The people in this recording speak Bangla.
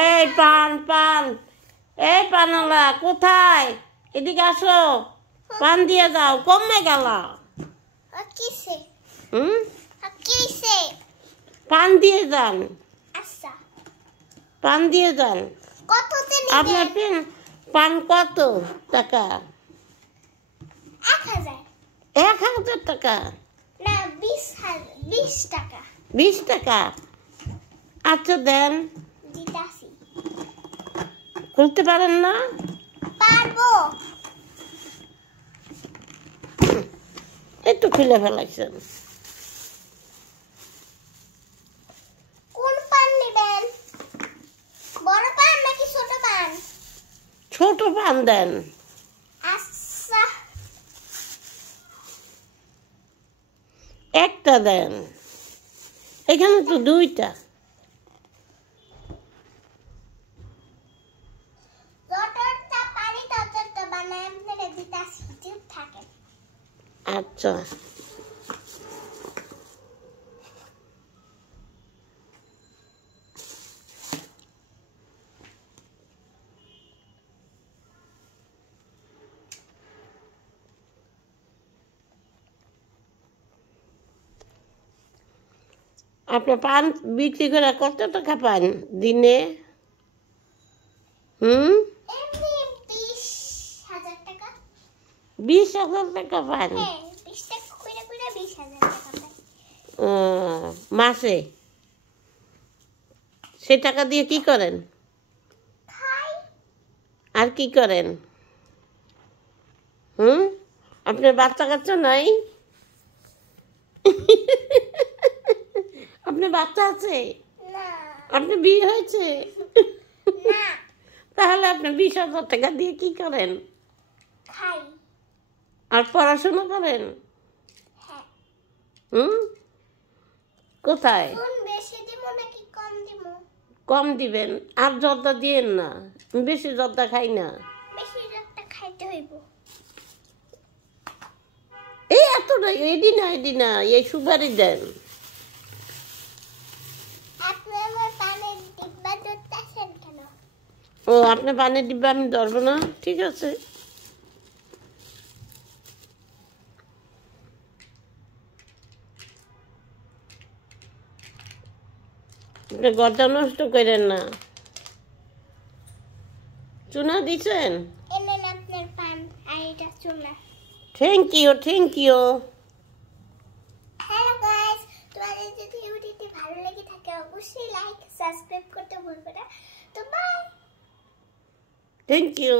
এই পান পান, এই পানওয়ালা কোথায়? এদিকে আসো, পান দিয়ে যাও। কমে গেলা। পান দিয়ে যান, পান দিয়ে যান। আপনার পান কত টাকা? 1000 টাকা? 20 টাকা? আচ্ছা দেন। খুলতে পারেন না? একটু খুলে ফেলাইছেন। ছোট পান দেন। একটা দেন, এখানে তো 2টা। আচ্ছা আপনি পান বিক্রি করে কত টাকা পান দিনে? 20,000 টাকা পান? মাসে? সে টাকা দিয়ে কি করেন? আর কি করেন? আপনার বাচ্চা কাচ্চা নাই? আপনার বাচ্চা আছে? আপনার বিয়ে হয়েছে? তাহলে আপনি 20,000 টাকা দিয়ে কি করেন? আর পড়াশোনা করেন? কোথায়? কম দিবেন। আর জর্দা দিয়েন না, বেশি জর্দা খাই না। এই এতটা এডি না, এই সুপারি দেন। ও, আপনার পানের ডিব্বা আমি ধরবো না? ঠিক আছে। গর্দা নষ্ট করেন না। চুনা দিচ্ছেন? Thank you, thank you. Hello guys, তোমাদের যদি ভিডিওটি ভালো লেগে থাকে অবশ্যই লাইক সাবস্ক্রাইব করতে ভুলবে না। তো বাই। Thank you.